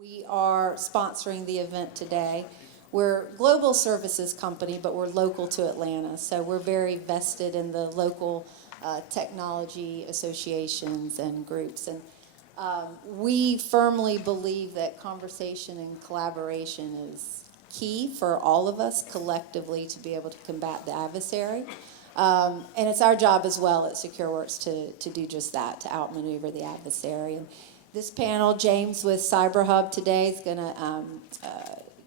We are sponsoring the event today. We're a global services company, but we're local to Atlanta, so we're very vested in the local technology associations and groups. And we firmly believe that conversation and collaboration is key for all of us collectively to be able to combat the adversary. And it's our job as well at SecureWorks to do just that, to outmaneuver the adversary. And this panel, James with CyberHub today, is going to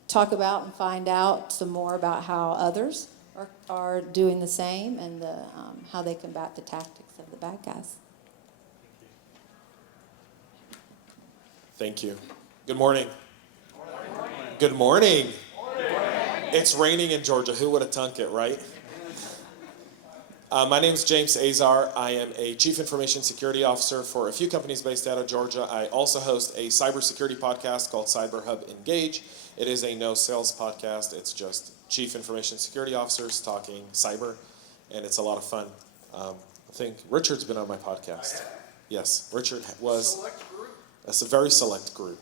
talk about and find out some more about how others are doing the same and how they combat the tactics of the bad guys. Thank you. Good morning. Good morning. It's raining in Georgia. Who would have thunk it, right? My name is James Azar. I am a Chief Information Security Officer for a few companies based out of Georgia. I also host a cybersecurity podcast called CyberHub Engage. It is a no-sales podcast. It's just Chief Information Security Officers talking cyber, and it's a lot of fun. I think Richard's been on my podcast. Yes, Richard was. Select group? That's a very select group.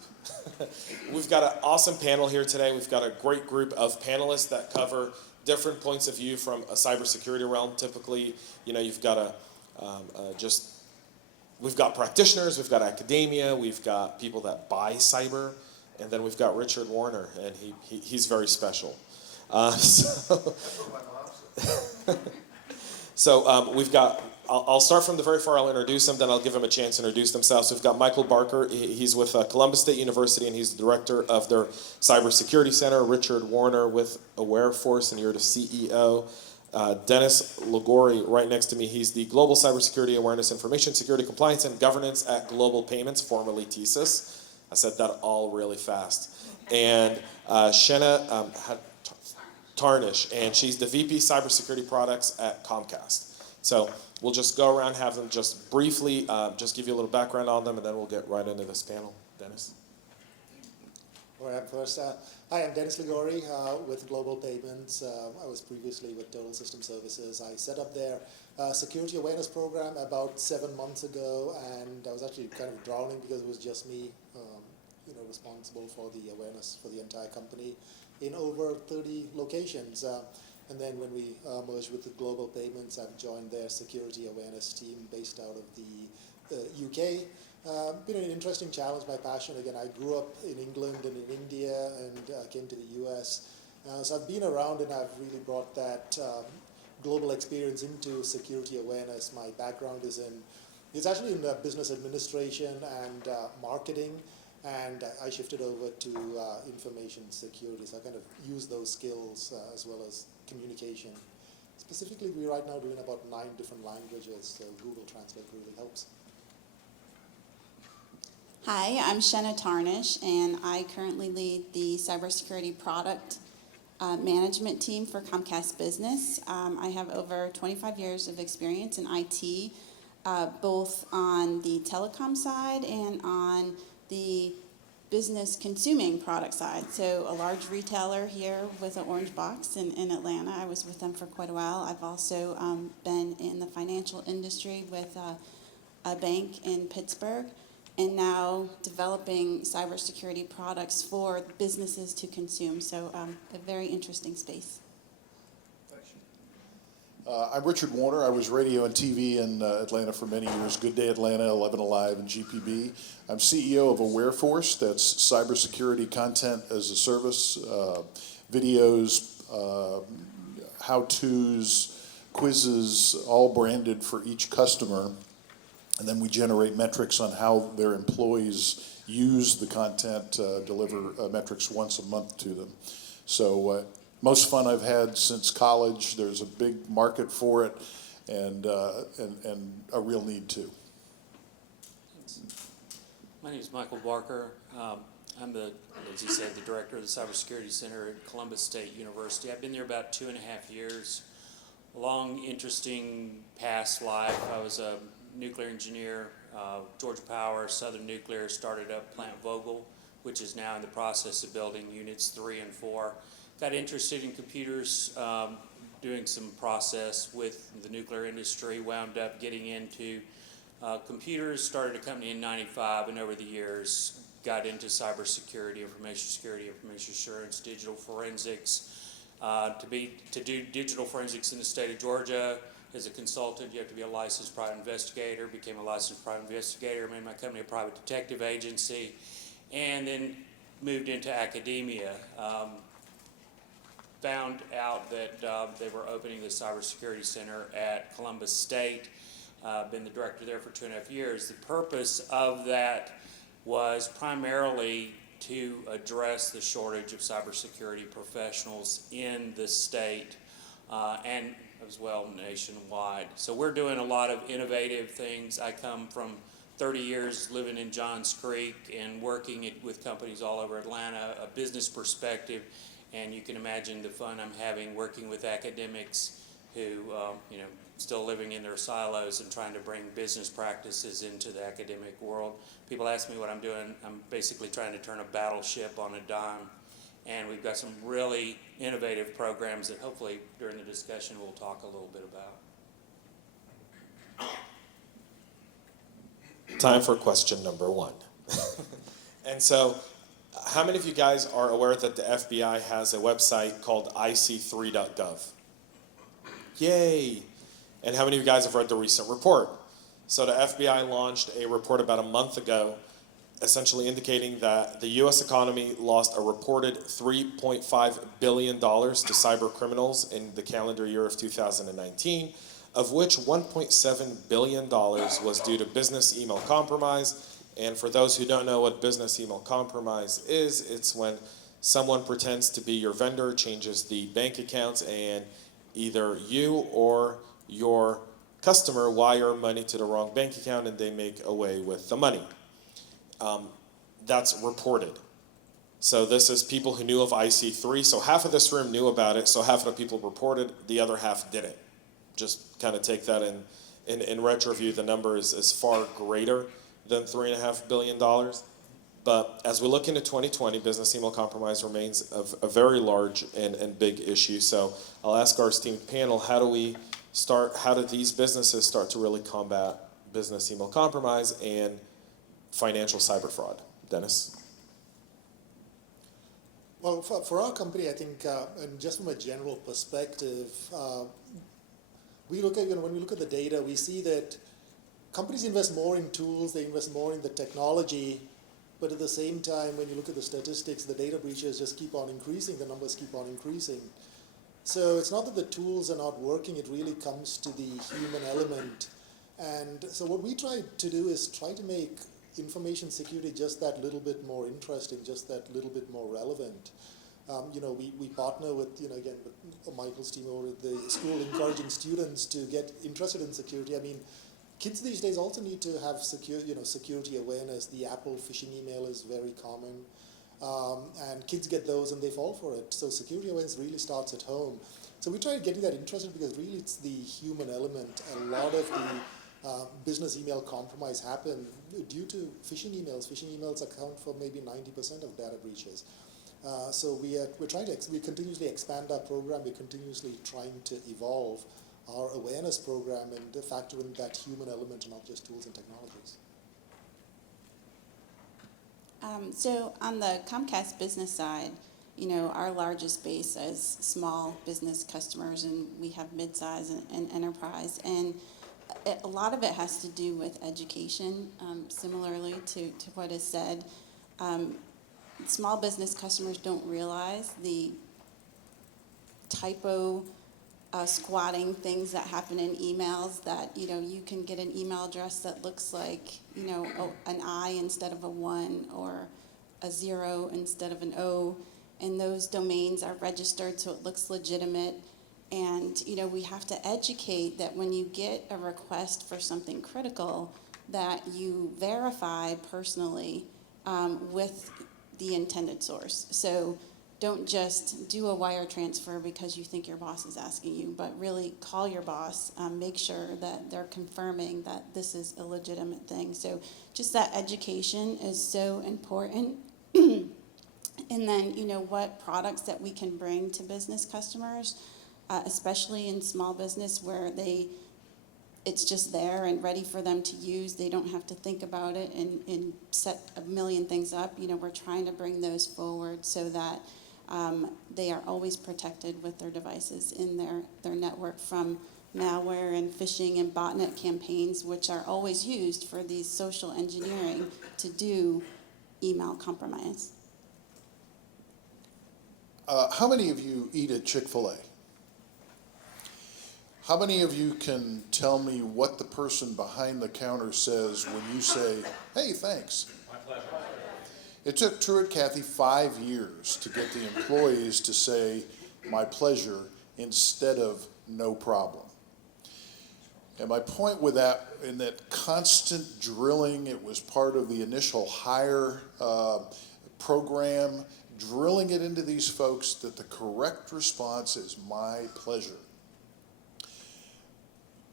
We've got an awesome panel here today. We've got a great group of panelists that cover different points of view from a cybersecurity realm. Typically, you've got we've got practitioners, we've got academia, we've got people that buy cyber, and then we've got Richard Warner, and he's very special. That's what my mom said. So we've got, I'll start from the very far, I'll introduce them, then I'll give them a chance to introduce themselves. So we've got Michael Barker, he's with Columbus State University, and he's the director of their Cybersecurity Center. Richard Warner with AwareForce, and you're the CEO. Dennis Legori, right next to me, he's the Global Cybersecurity Awareness, Information Security, Compliance, and Governance at Global Payments, formerly TSYS. I said that all really fast. And Shena Tharnish, and she's the VP Cybersecurity Products at Comcast. So we'll just go around, have them just briefly just give you a little background on them, and then we'll get right into this panel. Dennis? All right, first, hi, I'm Dennis Legori with Global Payments. I was previously with Total System Services. I set up their security awareness program about 7 months ago, and I was actually kind of drowning because it was just me, responsible for the awareness for the entire company in over 30 locations. And then when we merged with the Global Payments, I've joined their security awareness team based out of the UK. Been an interesting challenge, my passion. Again, I grew up in England and in India and came to the US. So I've been around and I've really brought that global experience into security awareness. My background is it's actually in business administration and marketing. And I shifted over to information security, so I kind of use those skills as well as communication. Specifically, we're right now doing about 9 different languages, so Google Translate really helps. Hi, I'm Shena Tharnish, and I currently lead the cybersecurity product management team for Comcast Business. I have over 25 years of experience in IT, both on the telecom side and on the business consuming product side. So a large retailer here with an orange box in Atlanta. I was with them for quite a while. I've also been in the financial industry with a bank in Pittsburgh, and now developing cybersecurity products for businesses to consume. So a very interesting space. I'm Richard Warner. I was radio and TV in Atlanta for many years. Good Day Atlanta, 11 Alive, and GPB. I'm CEO of AwareForce. That's cybersecurity content as a service, videos, how-tos, quizzes, all branded for each customer. And then we generate metrics on how their employees use the content, deliver metrics once a month to them. So most fun I've had since college. There's a big market for it, and a real need too. My name is Michael Barker. I'm as you said, the director of the Cybersecurity Center at Columbus State University. I've been there about 2.5 years. A long, interesting past life. I was a nuclear engineer, Georgia Power, Southern Nuclear, started up Plant Vogtle, which is now in the process of building units 3 and 4. Got interested in computers, doing some process with the nuclear industry, wound up getting into computers, started a company in '95, and over the years got into cybersecurity, information security, information assurance, digital forensics. To do digital forensics in the state of Georgia as a consultant, you have to be a licensed private investigator. Became a licensed private investigator, made my company a private detective agency, and then moved into academia. Found out that they were opening the Cybersecurity Center at Columbus State. Been the director there for 2.5 years. The purpose of that was primarily to address the shortage of cybersecurity professionals in the state and as well nationwide. So we're doing a lot of innovative things. I come from 30 years living in Johns Creek and working with companies all over Atlanta, a business perspective, and you can imagine the fun I'm having working with academics who, still living in their silos and trying to bring business practices into the academic world. People ask me what I'm doing. I'm basically trying to turn a battleship on a dime. And we've got some really innovative programs that hopefully during the discussion we'll talk a little bit about. Time for question number 1. And so, how many of you guys are aware that the FBI has a website called ic3.gov? Yay! And how many of you guys have read the recent report? So the FBI launched a report about a month ago, essentially indicating that the U.S. economy lost a reported $3.5 billion to cyber criminals in the calendar year of 2019, of which $1.7 billion was due to business email compromise. And for those who don't know what business email compromise is, it's when someone pretends to be your vendor, changes the bank accounts, and either you or your customer wire money to the wrong bank account and they make away with the money. That's reported. So this is people who knew of IC3. So half of this room knew about it, so half of the people reported, the other half didn't. Just kind of take that in retro view, the number is far greater than $3.5 billion. But as we look into 2020, business email compromise remains a very large and big issue. So I'll ask our esteemed panel, how do these businesses start to really combat business email compromise and financial cyber fraud? Dennis? Well, for our company, I think, and just from a general perspective, we look at, when we look at the data, we see that companies invest more in tools, they invest more in the technology, but at the same time, when you look at the statistics, the data breaches just keep on increasing, the numbers keep on increasing. So it's not that the tools are not working, it really comes to the human element. And so what we try to do is try to make information security just that little bit more interesting, just that little bit more relevant. We partner with, again, with Michael's team over at the school, encouraging students to get interested in security. I mean, kids these days also need to have security awareness. The Apple phishing email is very common. And kids get those and they fall for it. So security awareness really starts at home. So we try getting that interested because really it's the human element. A lot of the business email compromise happen due to phishing emails. Phishing emails account for maybe 90% of data breaches. So we're trying to we continuously expand our program. We're continuously trying to evolve our awareness program and factor in that human element, not just tools and technologies. So on the Comcast business side, our largest base is small business customers, and we have mid-size and enterprise. And a lot of it has to do with education, similarly to what is said. Small business customers don't realize the typo squatting things that happen in emails, that you can get an email address that looks like an I instead of a 1 or a 0 instead of an O, and those domains are registered so it looks legitimate. And we have to educate that when you get a request for something critical, that you verify personally with the intended source. So don't just do a wire transfer because you think your boss is asking you, but really call your boss, make sure that they're confirming that this is a legitimate thing. So just that education is so important. And then, what products that we can bring to business customers, especially in small business where they it's just there and ready for them to use. They don't have to think about it and set a million things up. You know, we're trying to bring those forward so that they are always protected with their devices in their network from malware and phishing and botnet campaigns, which are always used for these social engineering to do email compromise. How many of you eat at Chick-fil-A? How many of you can tell me what the person behind the counter says when you say, "Hey, thanks"? My pleasure. It took Truett Cathy 5 years to get the employees to say, "My pleasure," instead of "no problem." And my point with that, in that constant drilling, it was part of the initial hire program, drilling it into these folks that the correct response is "my pleasure."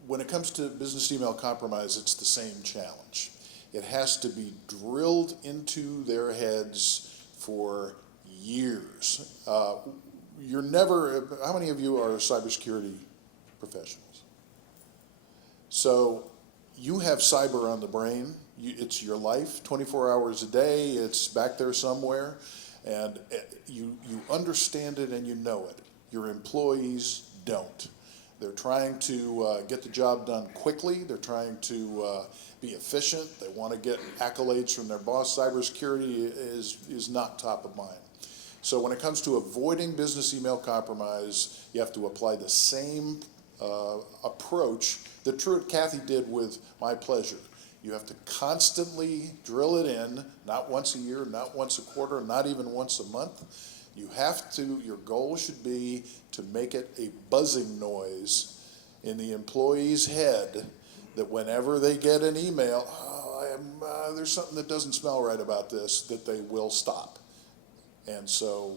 When it comes to business email compromise, it's the same challenge. It has to be drilled into their heads for years. You're never, how many of you are cybersecurity professionals? So you have cyber on the brain. It's your life, 24 hours a day. It's back there somewhere. And you understand it and you know it. Your employees don't. They're trying to get the job done quickly. They're trying to be efficient. They want to get accolades from their boss. Cybersecurity is not top of mind. So when it comes to avoiding business email compromise, you have to apply the same approach that Truett Cathy did with "my pleasure." You have to constantly drill it in, not once a year, not once a quarter, not even once a month. You have to, your goal should be to make it a buzzing noise in the employee's head that whenever they get an email, there's something that doesn't smell right about this, that they will stop. And so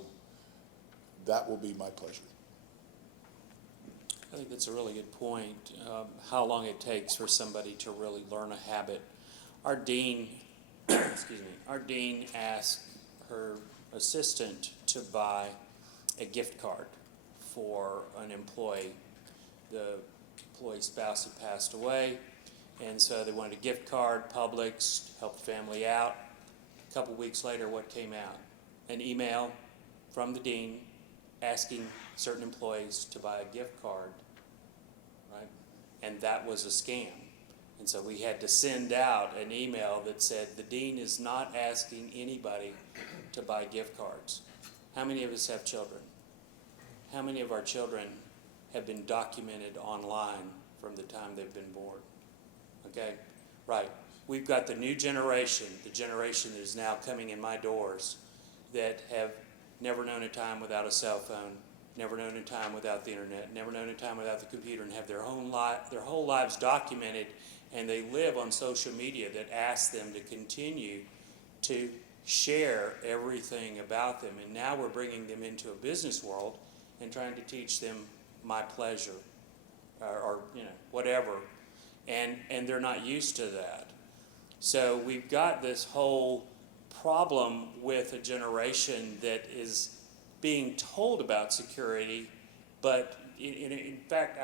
that will be "my pleasure." I think that's a really good point, how long it takes for somebody to really learn a habit. Our dean, our dean asked her assistant to buy a gift card for an employee. The employee's spouse had passed away, and so they wanted a gift card, Publix, help the family out. A couple weeks later, what came out? An email from the dean asking certain employees to buy a gift card, right? And that was a scam. And so we had to send out an email that said, the dean is not asking anybody to buy gift cards. How many of us have children? How many of our children have been documented online from the time they've been born? Okay, right. We've got the new generation, the generation that is now coming in my doors, that have never known a time without a cell phone, never known a time without the internet, never known a time without the computer, and have their whole lives documented, and they live on social media that asks them to continue to share everything about them. And now we're bringing them into a business world and trying to teach them "my pleasure," or whatever, and they're not used to that. So we've got this whole problem with a generation that is being told about security, but in fact,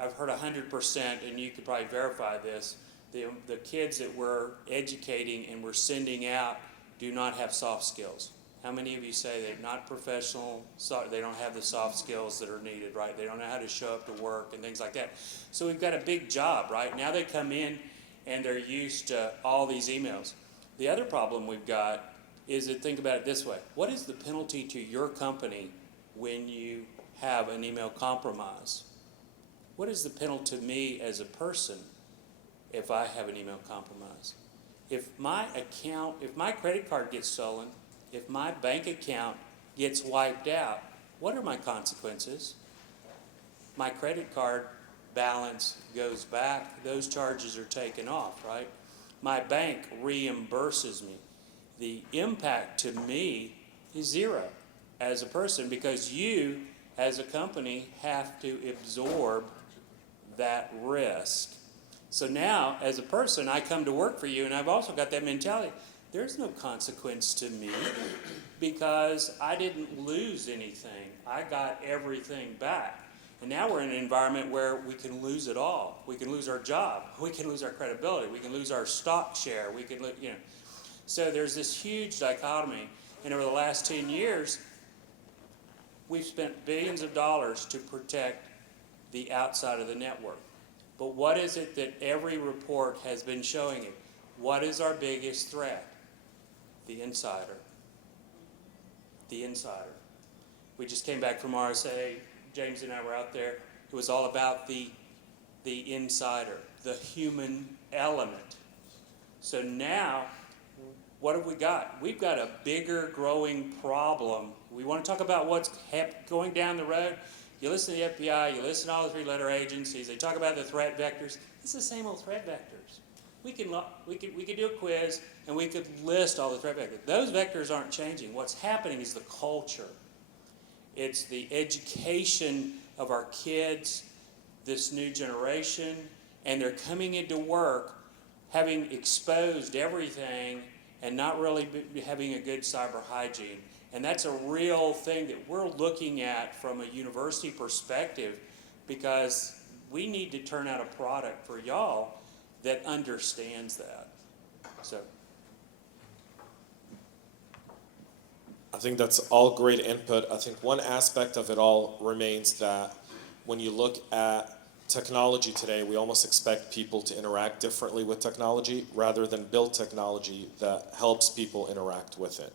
I've heard 100%, and you could probably verify this, the kids that we're educating and we're sending out do not have soft skills. How many of you say they're not professional, so they don't have the soft skills that are needed, right? They don't know how to show up to work and things like that. So we've got a big job, right? Now they come in and they're used to all these emails. The other problem we've got is that, think about it this way. What is the penalty to your company when you have an email compromise? What is the penalty to me as a person if I have an email compromise? If my credit card gets stolen, if my bank account gets wiped out, what are my consequences? My credit card balance goes back, those charges are taken off, right? My bank reimburses me. The impact to me is zero as a person, because you, as a company, have to absorb that risk. So now, as a person, I come to work for you, and I've also got that mentality. There's no consequence to me because I didn't lose anything. I got everything back. And now we're in an environment where we can lose it all. We can lose our job. We can lose our credibility. We can lose our stock share. We can, So there's this huge dichotomy. And over the last 10 years, we've spent billions of dollars to protect the outside of the network. But what is it that every report has been showing it? What is our biggest threat? The insider. The insider. We just came back from RSA. James and I were out there. It was all about the insider, the human element. So now, what have we got? We've got a bigger growing problem. We want to talk about what's going down the road. You listen to the FBI, you listen to all the three-letter agencies, they talk about the threat vectors. It's the same old threat vectors. We could do a quiz and we could list all the threat vectors. Those vectors aren't changing. What's happening is the culture. It's the education of our kids, this new generation, and they're coming into work having exposed everything and not really having a good cyber hygiene. And that's a real thing that we're looking at from a university perspective, because we need to turn out a product for y'all that understands that. So I think that's all great input. I think one aspect of it all remains that when you look at technology today, we almost expect people to interact differently with technology rather than build technology that helps people interact with it.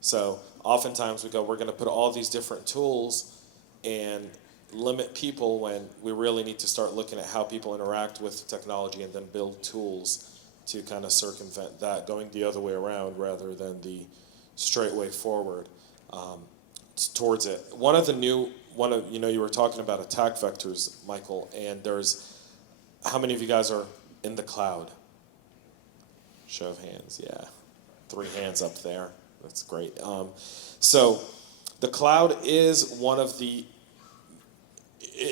So oftentimes we go, we're going to put all these different tools and limit people, when we really need to start looking at how people interact with technology and then build tools to kind of circumvent that, going the other way around rather than the straight way forward towards it. You were talking about attack vectors, Michael, and how many of you guys are in the cloud? Show of hands, yeah. 3 hands up there. That's great. So the cloud is one of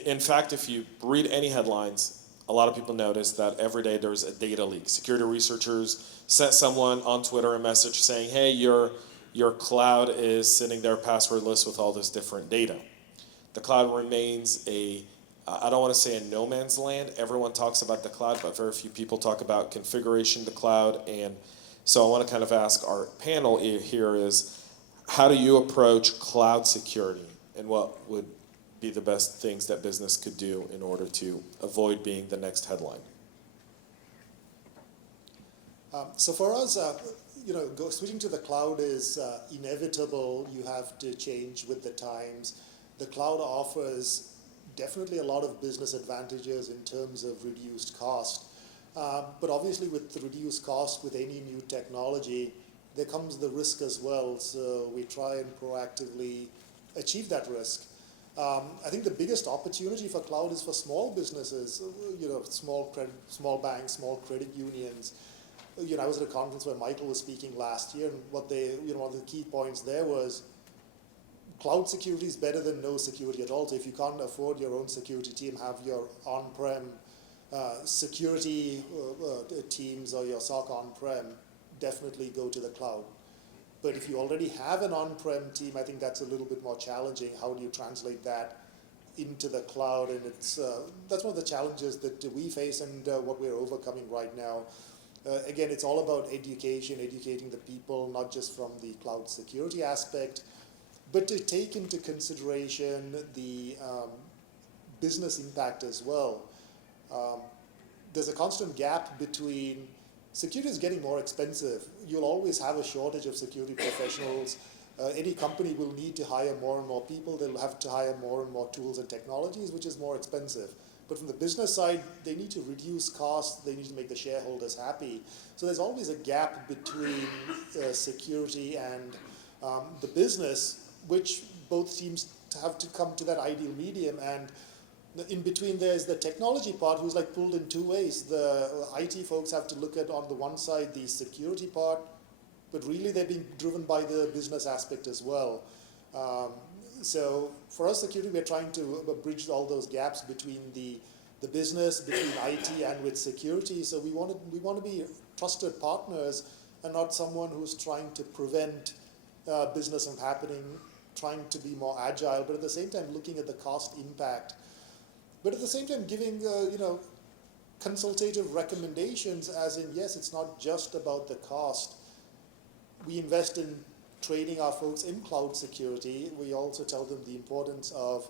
in fact, if you read any headlines, a lot of people notice that every day there's a data leak. Security researchers sent someone on Twitter a message saying, hey, your cloud is sitting there passwordless with all this different data. The cloud remains I don't want to say a no man's land. Everyone talks about the cloud, but very few people talk about configuration of the cloud. And so I want to kind of ask our panel here is, how do you approach cloud security, and what would be the best things that business could do in order to avoid being the next headline? So for us, switching to the cloud is inevitable. You have to change with the times. The cloud offers definitely a lot of business advantages in terms of reduced cost. But obviously with the reduced cost, with any new technology, there comes the risk as well. So we try and proactively achieve that risk. I think the biggest opportunity for cloud is for small businesses, small banks, small credit unions. I was at a conference where Michael was speaking last year, and one of the key points there was cloud security is better than no security at all. So if you can't afford your own security team, have your on-prem security teams or your SOC on-prem, definitely go to the cloud. But if you already have an on-prem team, I think that's a little bit more challenging. How do you translate that into the cloud? And that's one of the challenges that we face and what we're overcoming right now. Again, it's all about educating the people, not just from the cloud security aspect, but to take into consideration the business impact as well. There's a constant gap between security is getting more expensive. You'll always have a shortage of security professionals. Any company will need to hire more and more people. They'll have to hire more and more tools and technologies, which is more expensive. But from the business side, they need to reduce costs. They need to make the shareholders happy. So there's always a gap between security and the business, which both teams have to come to that ideal medium. And in between, there's the technology part, who's like pulled in 2 ways. The IT folks have to look at, on the one side, the security part, but really they're being driven by the business aspect as well. So for us, security, we're trying to bridge all those gaps between the business, between IT and with security. So we want to be trusted partners and not someone who's trying to prevent business from happening, trying to be more agile, but at the same time looking at the cost impact. but at the same time giving, consultative recommendations, as in, yes, it's not just about the cost. We invest in training our folks in cloud security. We also tell them the importance of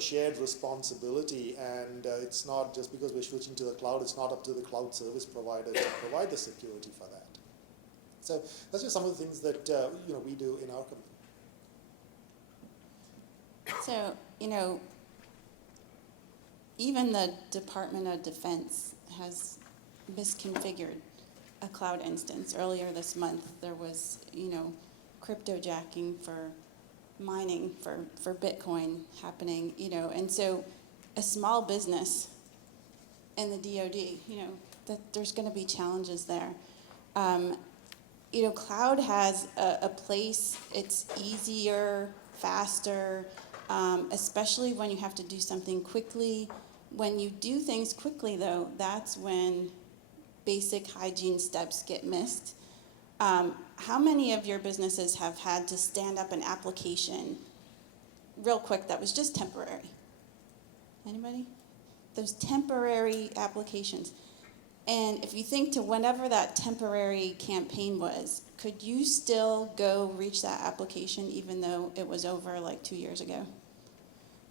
shared responsibility, and it's not just because we're switching to the cloud, it's not up to the cloud service provider to provide the security for that. So that's just some of the things that we do in our company. So, even the Department of Defense has misconfigured a cloud instance. Earlier this month, there was, cryptojacking for mining for Bitcoin happening, and so a small business in the DoD, that there's going to be challenges there. Cloud has a place. It's easier, faster, especially when you have to do something quickly. When you do things quickly, though, that's when basic hygiene steps get missed. How many of your businesses have had to stand up an application real quick that was just temporary? Anybody? Those temporary applications. And if you think to whenever that temporary campaign was, could you still go reach that application even though it was over like 2 years ago?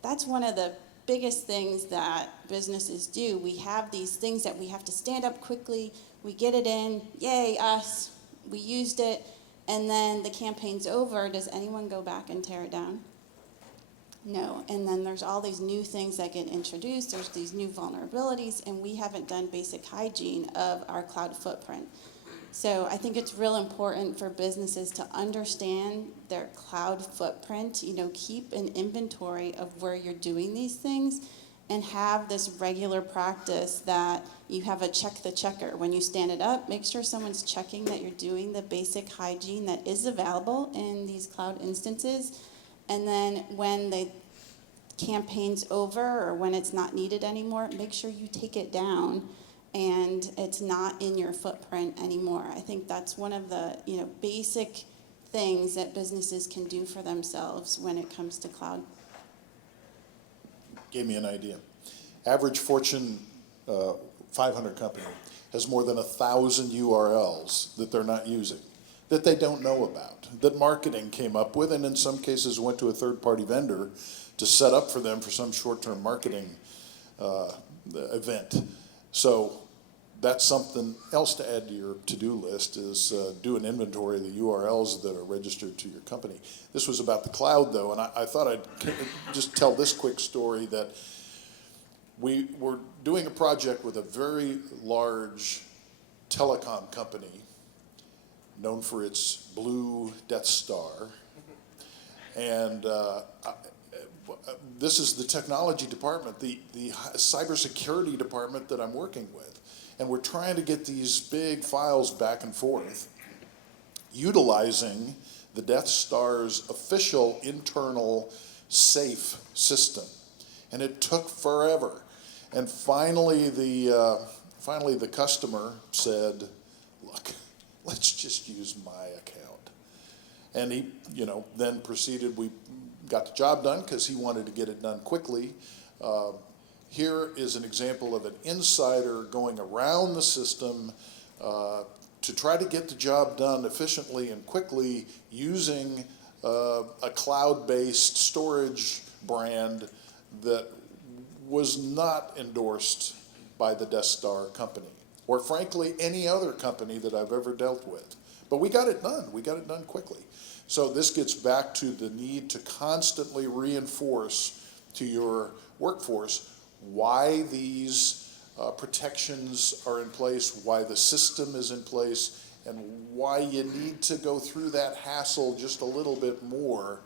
That's one of the biggest things that businesses do. We have these things that we have to stand up quickly, we get it in, yay, us, we used it, and then the campaign's over. Does anyone go back and tear it down? No. And then there's all these new things that get introduced, there's these new vulnerabilities, and we haven't done basic hygiene of our cloud footprint. So I think it's real important for businesses to understand their cloud footprint, keep an inventory of where you're doing these things, and have this regular practice that you have a check the checker. When you stand it up, make sure someone's checking that you're doing the basic hygiene that is available in these cloud instances. And then when the campaign's over or when it's not needed anymore, make sure you take it down and it's not in your footprint anymore. I think that's one of the basic things that businesses can do for themselves when it comes to cloud. Gave me an idea. Average Fortune 500 company has more than 1,000 URLs that they're not using, that they don't know about, that marketing came up with, and in some cases went to a third-party vendor to set up for them for some short-term marketing event. So that's something else to add to your to-do list is do an inventory of the URLs that are registered to your company. This was about the cloud, though, and I thought I'd just tell this quick story that we were doing a project with a very large telecom company known for its blue Death Star. And this is the technology department, the cybersecurity department that I'm working with. And we're trying to get these big files back and forth, utilizing the Death Star's official internal safe system. And it took forever. And finally the customer said, look, let's just use my account. And he, then proceeded, we got the job done because he wanted to get it done quickly. Here is an example of an insider going around the system to try to get the job done efficiently and quickly using a cloud-based storage brand that was not endorsed by the Death Star company, or frankly, any other company that I've ever dealt with. But we got it done. We got it done quickly. So this gets back to the need to constantly reinforce to your workforce why these protections are in place, why the system is in place, and why you need to go through that hassle just a little bit more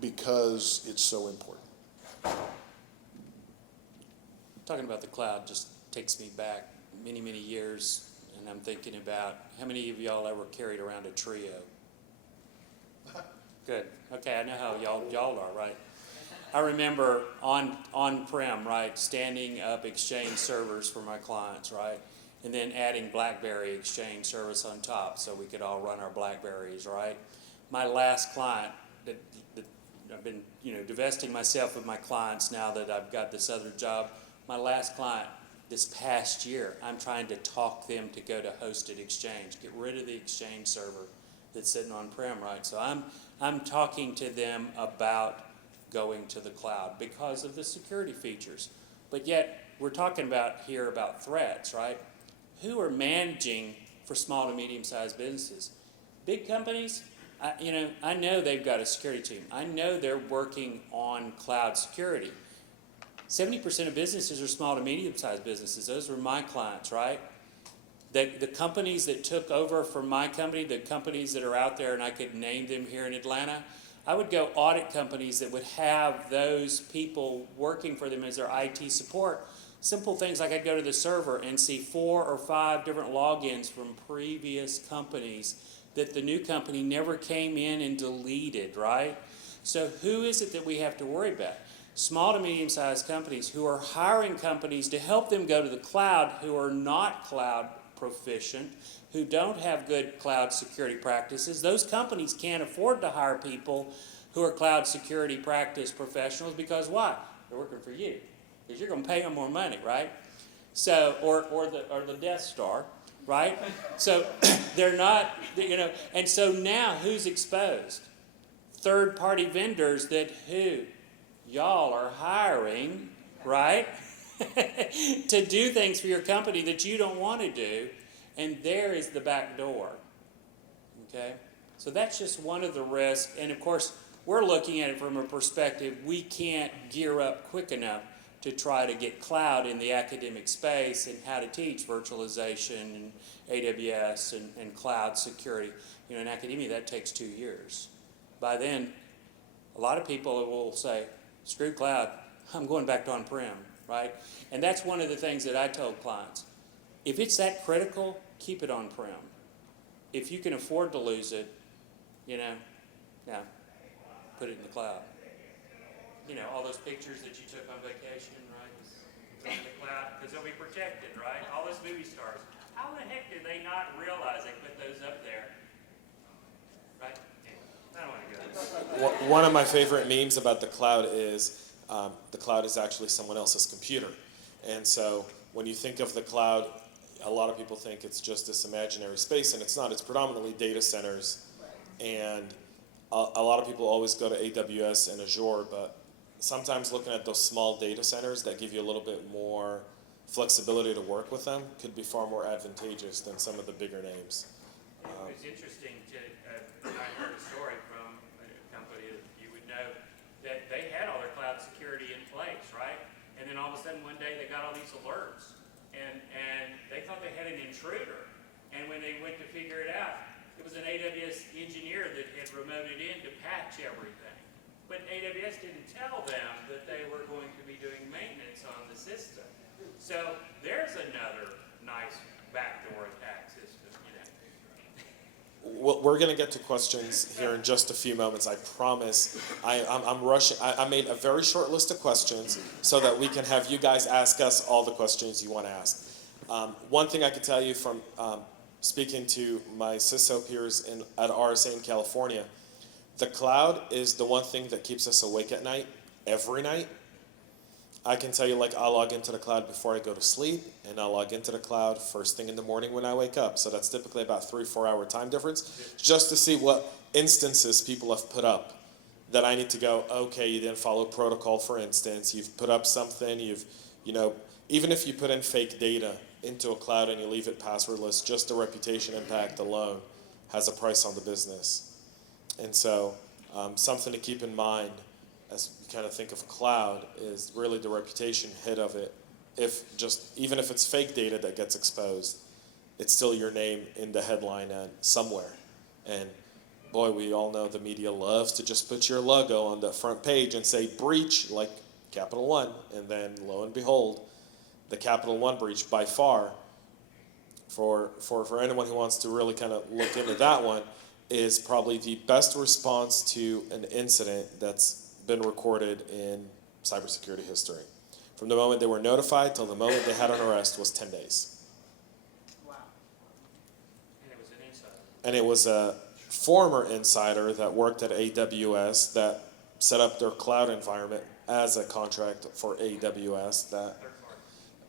because it's so important. Talking about the cloud just takes me back many, many years, and I'm thinking about how many of y'all ever carried around a Trio? Good. Okay, I know how y'all are, right? I remember on-prem, right, standing up Exchange servers for my clients, right, and then adding BlackBerry Exchange service on top so we could all run our BlackBerries, right? My last client, divesting myself of my clients now that I've got this other job. My last client this past year, I'm trying to talk them to go to hosted exchange, get rid of the exchange server that's sitting on-prem, right? So I'm talking to them about going to the cloud because of the security features. But yet, we're talking here about threats, right? Who are managing for small to medium-sized businesses? Big companies, I know they've got a security team. I know they're working on cloud security. 70% of businesses are small to medium-sized businesses. Those were my clients, right? The companies that took over from my company, the companies that are out there, and I could name them here in Atlanta, I would go audit companies that would have those people working for them as their IT support. Simple things like I'd go to the server and see 4 or 5 different logins from previous companies that the new company never came in and deleted, right? So who is it that we have to worry about? Small to medium-sized companies who are hiring companies to help them go to the cloud who are not cloud proficient, who don't have good cloud security practices. Those companies can't afford to hire people who are cloud security practice professionals because why? They're working for you. Because you're going to pay them more money, right? So, or the Death Star, right? So they're not, and so now who's exposed? Third-party vendors that y'all are hiring, right? To do things for your company that you don't want to do, and there is the back door. Okay? So that's just one of the risks, and of course, we're looking at it from a perspective we can't gear up quick enough to try to get cloud in the academic space and how to teach virtualization and AWS and cloud security. In academia, that takes 2 years. By then, a lot of people will say, screw cloud, I'm going back to on-prem, right? And that's one of the things that I told clients. If it's that critical, keep it on-prem. If you can afford to lose it, put it in the cloud. All those pictures that you took on vacation, right? It's in the cloud, because they'll be protected, right? All those movie stars. How the heck did they not realize they put those up there? Right? I don't want to go there. One of my favorite memes about the cloud is the cloud is actually someone else's computer. And so when you think of the cloud, a lot of people think it's just this imaginary space, and it's not. It's predominantly data centers. And a lot of people always go to AWS and Azure, but sometimes looking at those small data centers that give you a little bit more flexibility to work with them could be far more advantageous than some of the bigger names. It's interesting I heard a story from a company that you would know that they had all their cloud security in place, right? And then all of a sudden one day they got all these alerts and they thought they had an intruder. And when they went to figure it out, it was an AWS engineer that had remoted in to patch everything. But AWS didn't tell them that they were going to be doing maintenance on the system. So there's another nice backdoor attack system, Well, we're going to get to questions here in just a few moments, I promise. I'm rushing. I made a very short list of questions so that we can have you guys ask us all the questions you want to ask. One thing I can tell you from speaking to my CISO peers at RSA in California, the cloud is the one thing that keeps us awake at night, every night. I can tell you, I'll log into the cloud before I go to sleep, and I'll log into the cloud first thing in the morning when I wake up. So that's typically about 3-4 hour time difference, just to see what instances people have put up that I need to go, okay, you didn't follow protocol, for instance. You've put up something, even if you put in fake data into a cloud and you leave it passwordless, just the reputation impact alone has a price on the business. And so something to keep in mind as we kind of think of a cloud is really the reputation hit of it. Even if it's fake data that gets exposed, it's still your name in the headline and somewhere. And boy, we all know the media loves to just put your logo on the front page and say breach, like Capital One, and then lo and behold, the Capital One breach by far, for anyone who wants to really kind of look into that one, is probably the best response to an incident that's been recorded in cybersecurity history. From the moment they were notified till the moment they had an arrest was 10 days. Wow. And it was an insider. And it was a former insider that worked at AWS that set up their cloud environment as a contract for AWS.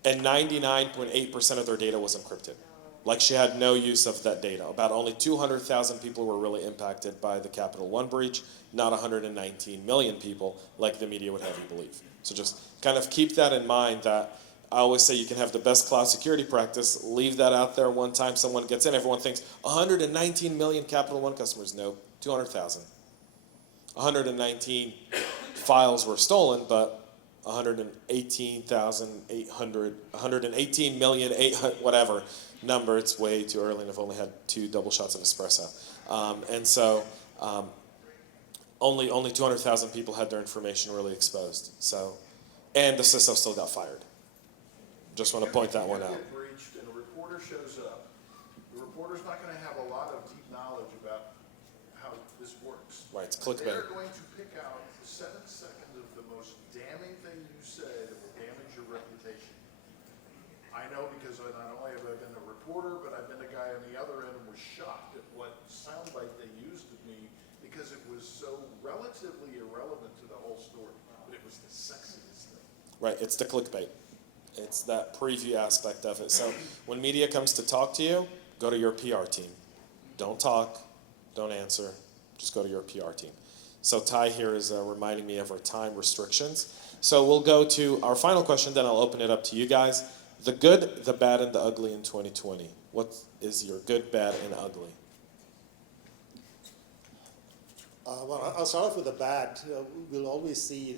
And 99.8% of their data was encrypted. Like she had no use of that data. About only 200,000 people were really impacted by the Capital One breach, not 119 million people like the media would have you believe. So just kind of keep that in mind, that I always say you can have the best cloud security practice, leave that out there one time someone gets in, everyone thinks 119 million Capital One customers. No, 200,000. 119 files were stolen, but 118 million, 800, whatever number, it's way too early and I've only had 2 double shots of espresso. Only 200,000 people had their information really exposed. So, and the CISO still got fired. Just want to point that one out. If you get breached and a reporter shows up, the reporter's not going to have a lot of deep knowledge about how this works. Right, it's clickbait. They're going to pick out 7 seconds of the most damning thing you say that will damage your reputation. I know because not only have I been a reporter, but I've been a guy on the other end and was shocked at what soundbite they used of me because it was so relatively irrelevant to the whole story, but it was the sexiest thing. Right, it's the clickbait. It's that preview aspect of it. So when media comes to talk to you, go to your PR team. Don't talk, don't answer, just go to your PR team. So Ty here is reminding me of our time restrictions. So we'll go to our final question, then I'll open it up to you guys. The good, the bad, and the ugly in 2020. What is your good, bad, and ugly? Well, I'll start off with the bad. We'll always see,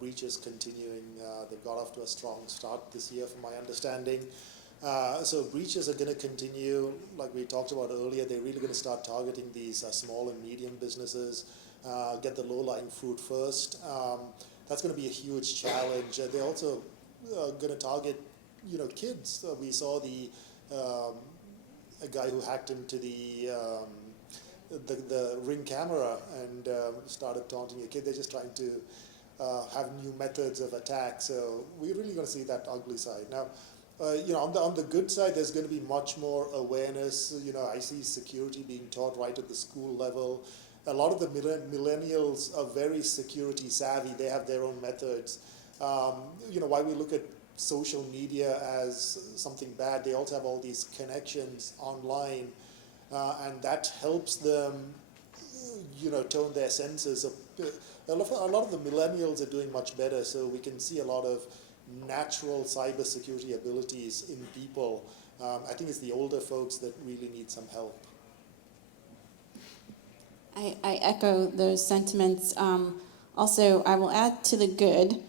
breaches continuing. They've got off to a strong start this year, from my understanding. So breaches are going to continue. Like we talked about earlier, they're really going to start targeting these small and medium businesses, get the low-lying fruit first. That's going to be a huge challenge. They're also going to target, kids. We saw a guy who hacked into the Ring camera and started taunting a kid. They're just trying to have new methods of attack. So we're really going to see that ugly side. Now, on the good side, there's going to be much more awareness. I see security being taught right at the school level. A lot of the millennials are very security savvy. They have their own methods. While we look at social media as something bad, they also have all these connections online. And that helps them, tone their senses. A lot of the millennials are doing much better, so we can see a lot of natural cybersecurity abilities in people. I think it's the older folks that really need some help. I echo those sentiments. Also, I will add to the good.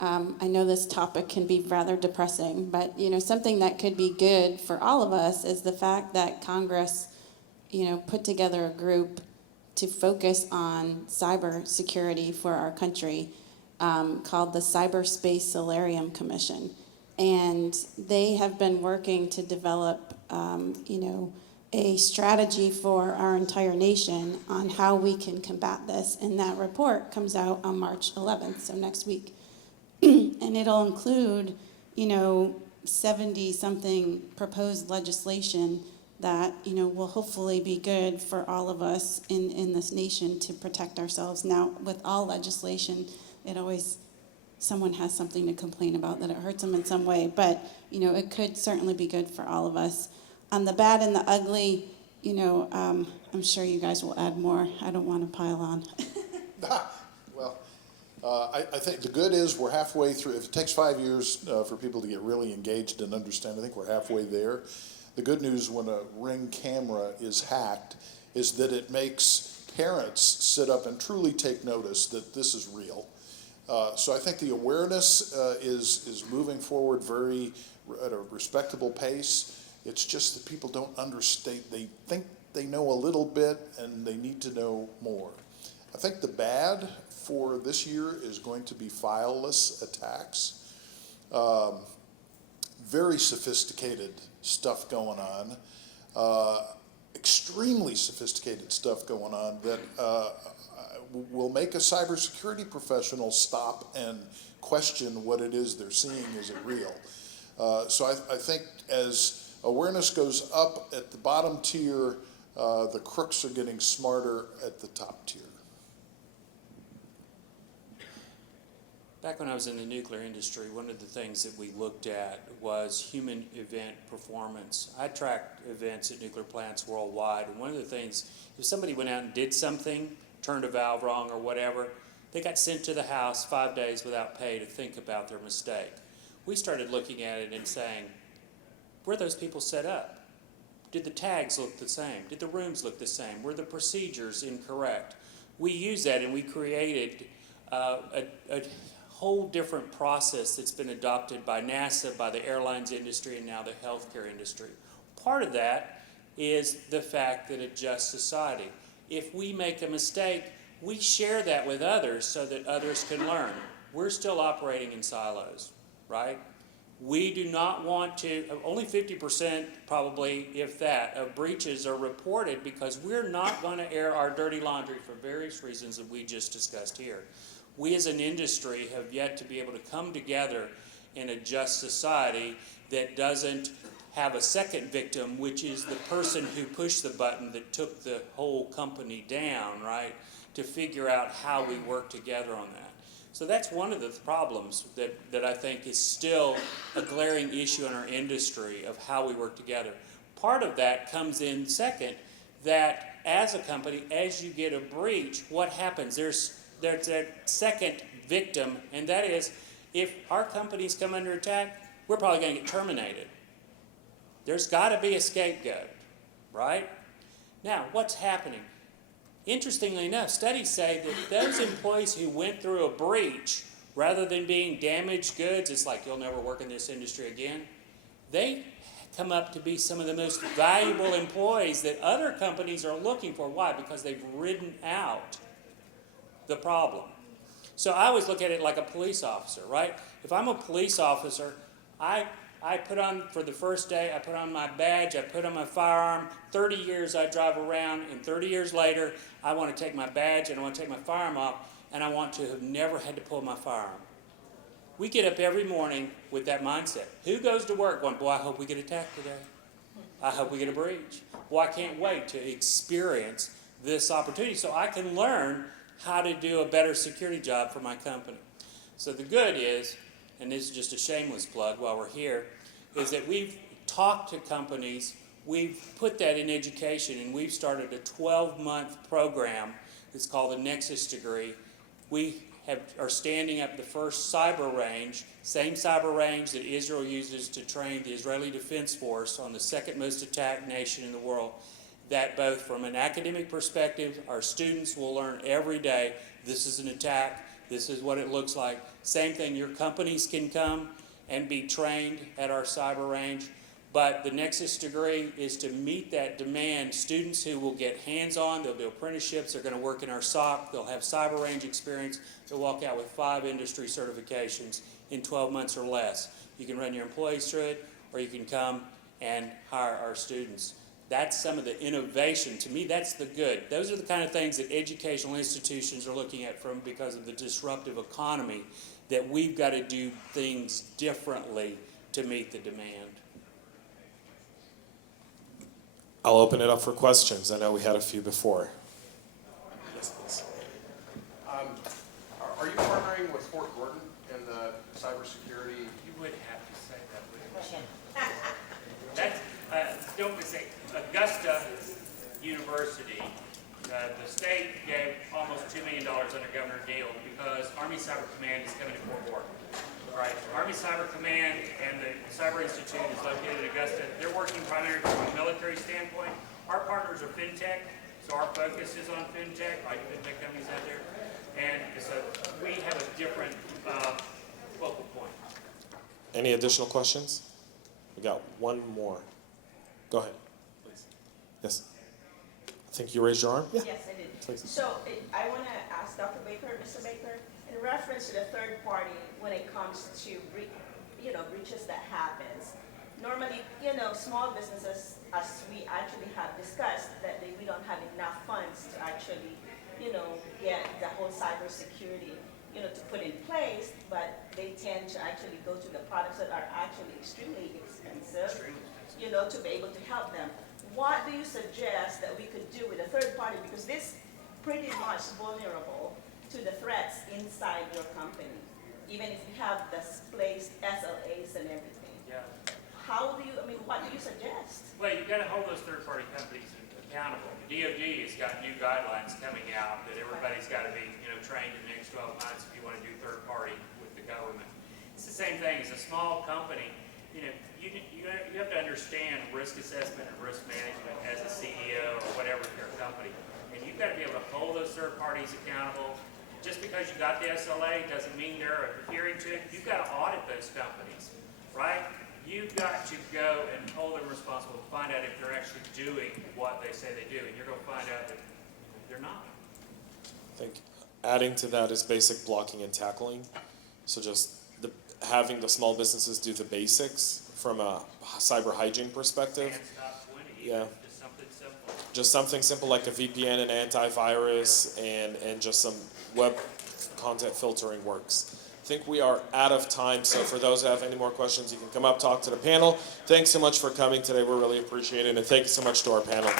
I know this topic can be rather depressing, but something that could be good for all of us is the fact that Congress, put together a group to focus on cybersecurity for our country, called the Cyberspace Solarium Commission, and they have been working to develop, a strategy for our entire nation on how we can combat this. And that report comes out on March 11th, so next week. And it'll include, 70-something proposed legislation that, will hopefully be good for all of us in this nation to protect ourselves. Now, with all legislation, someone has something to complain about, that it hurts them in some way. But, it could certainly be good for all of us. On the bad and the ugly, I'm sure you guys will add more. I don't want to pile on. Well, I think the good is we're halfway through. If it takes 5 years for people to get really engaged and understand, I think we're halfway there. The good news when a Ring camera is hacked is that it makes parents sit up and truly take notice that this is real. So I think the awareness is moving forward at a respectable pace. It's just that people don't understand. They think they know a little bit and they need to know more. I think the bad for this year is going to be fileless attacks. Very sophisticated stuff going on, extremely sophisticated stuff going on that will make a cybersecurity professional stop and question what it is they're seeing. Is it real? So I think as awareness goes up at the bottom tier, the crooks are getting smarter at the top tier. Back when I was in the nuclear industry, one of the things that we looked at was human event performance. I tracked events at nuclear plants worldwide, and one of the things, if somebody went out and did something, turned a valve wrong or whatever, they got sent to the house 5 days without pay to think about their mistake. We started looking at it and saying, were those people set up? Did the tags look the same? Did the rooms look the same? Were the procedures incorrect? We used that and we created a whole different process that's been adopted by NASA, by the airlines industry, and now the healthcare industry. Part of that is the fact that a just society. If we make a mistake, we share that with others so that others can learn. We're still operating in silos, right? We do not want to, only 50% probably, if that, of breaches are reported because we're not going to air our dirty laundry for various reasons that we just discussed here. We as an industry have yet to be able to come together in a just society that doesn't have a second victim, which is the person who pushed the button that took the whole company down, right, to figure out how we work together on that. So that's one of the problems that I think is still a glaring issue in our industry of how we work together. Part of that comes in second, that as a company, as you get a breach, what happens? There's that second victim, and that is if our companies come under attack, we're probably going to get terminated. There's got to be a scapegoat, right? Now, what's happening? Interestingly enough, studies say that those employees who went through a breach, rather than being damaged goods, it's like you'll never work in this industry again, they come up to be some of the most valuable employees that other companies are looking for. Why? Because they've ridden out the problem. So I always look at it like a police officer, right? If I'm a police officer, I put on, for the first day, I put on my badge, I put on my firearm. 30 years I drive around, and 30 years later, I want to take my badge and I want to take my firearm off, and I want to have never had to pull my firearm. We get up every morning with that mindset. Who goes to work going, boy, I hope we get attacked today. I hope we get a breach. Well, I can't wait to experience this opportunity so I can learn how to do a better security job for my company. So the good is, and this is just a shameless plug while we're here, is that we've talked to companies, we've put that in education, and we've started a 12-month program that's called the Nexus degree. We are standing up the first cyber range, same cyber range that Israel uses to train the Israeli Defense Force on the second most attacked nation in the world. That both from an academic perspective, our students will learn every day, this is an attack, this is what it looks like. Same thing, your companies can come and be trained at our cyber range, but the Nexus degree is to meet that demand. Students who will get hands-on, they'll do apprenticeships, they're going to work in our SOC, they'll have cyber range experience, they'll walk out with 5 industry certifications in 12 months or less. You can run your employees through it, or you can come and hire our students. That's some of the innovation. To me, that's the good. Those are the kind of things that educational institutions are looking at from because of the disruptive economy, that we've got to do things differently to meet the demand. I'll open it up for questions. I know we had a few before. Yes, please. Are you partnering with Fort Gordon in the cybersecurity? You would have to say that, wouldn't you? That's, don't we say, Augusta University, the state gave almost $2 million under Governor Deal because Army Cyber Command is coming to Fort Gordon. Right, Army Cyber Command and the Cyber Institute is located in Augusta. They're working primarily from a military standpoint. Our partners are FinTech, so our focus is on FinTech, right, FinTech companies out there. And so we have a different focal point. Any additional questions? We got one more. Go ahead, please. Yes. I think you raised your arm? Yeah. Yes, I did. Please. So I want to ask Dr. Baker, Mr. Baker, in reference to the third party when it comes to breaches that happens. Normally, small businesses, as we actually have discussed, that we don't have enough funds to actually, get the whole cybersecurity, to put in place, but they tend to actually go to the products that are actually extremely expensive, to be able to help them. What do you suggest that we could do with a third party? Because this pretty much vulnerable to the threats inside your company. even if you have this place SLAs and everything. Yeah. What do you suggest? Well, you've got to hold those third-party companies accountable. The DoD has got new guidelines coming out that everybody's got to be, trained in the next 12 months if you want to do third-party with the government. It's the same thing as a small company. You have to understand risk assessment and risk management as a CEO or whatever in your company. And you've got to be able to hold those third parties accountable. Just because you got the SLA doesn't mean they're adhering to it. You've got to audit those companies, right? You've got to go and hold them responsible to find out if they're actually doing what they say they do. And you're going to find out that they're not. I think adding to that is basic blocking and tackling. So just having the small businesses do the basics from a cyber hygiene perspective. Can't stop 20, Yeah. just something simple. Just something simple like a VPN and antivirus and just some web content filtering works. I think we are out of time, so for those who have any more questions, you can come up, talk to the panel. Thanks so much for coming today. We really appreciate it, and thank you so much to our panel.